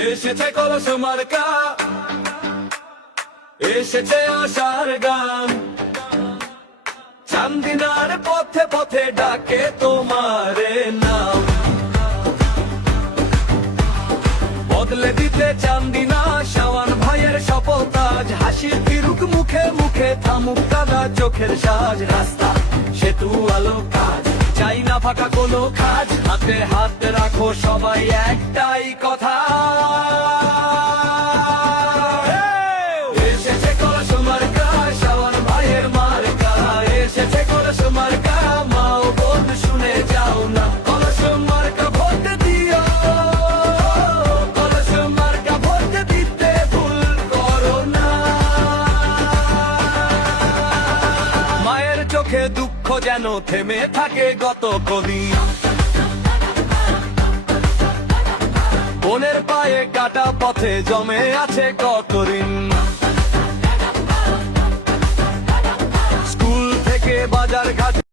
এসেছে কলস মার্কা, এসেছে আশার গান, চান্দিনার পথে পথে ডাকে তোমারে নাম। বদলে দিতে চান্দিনা শাওন ভাইয়ের শপথ আজ, হাসির ফিরুক মুখে মুখে, থামুক কাদা চোখের সাজ। রাস্তা সেতু আলো কাজ, চাই না ফাঁকা কোনো কাজ, হাতে হাত রাখো সবাই একটাই কথা। এসেছে কলস মার্কা, শাওন ভাইয়ের মার্কা, এসেছে কলস মার্কা, মা ও বোন শুনে যাও না, কলস মার্কা ভোট দিও, কলস মার্কা ভোট দিতে ভুল করো না। মায়ের চোখে দুঃখ যেন থেমে থাকে গত কদিন, বোনের পায়ে কাটা পথে জমে আছে কত ঋণ।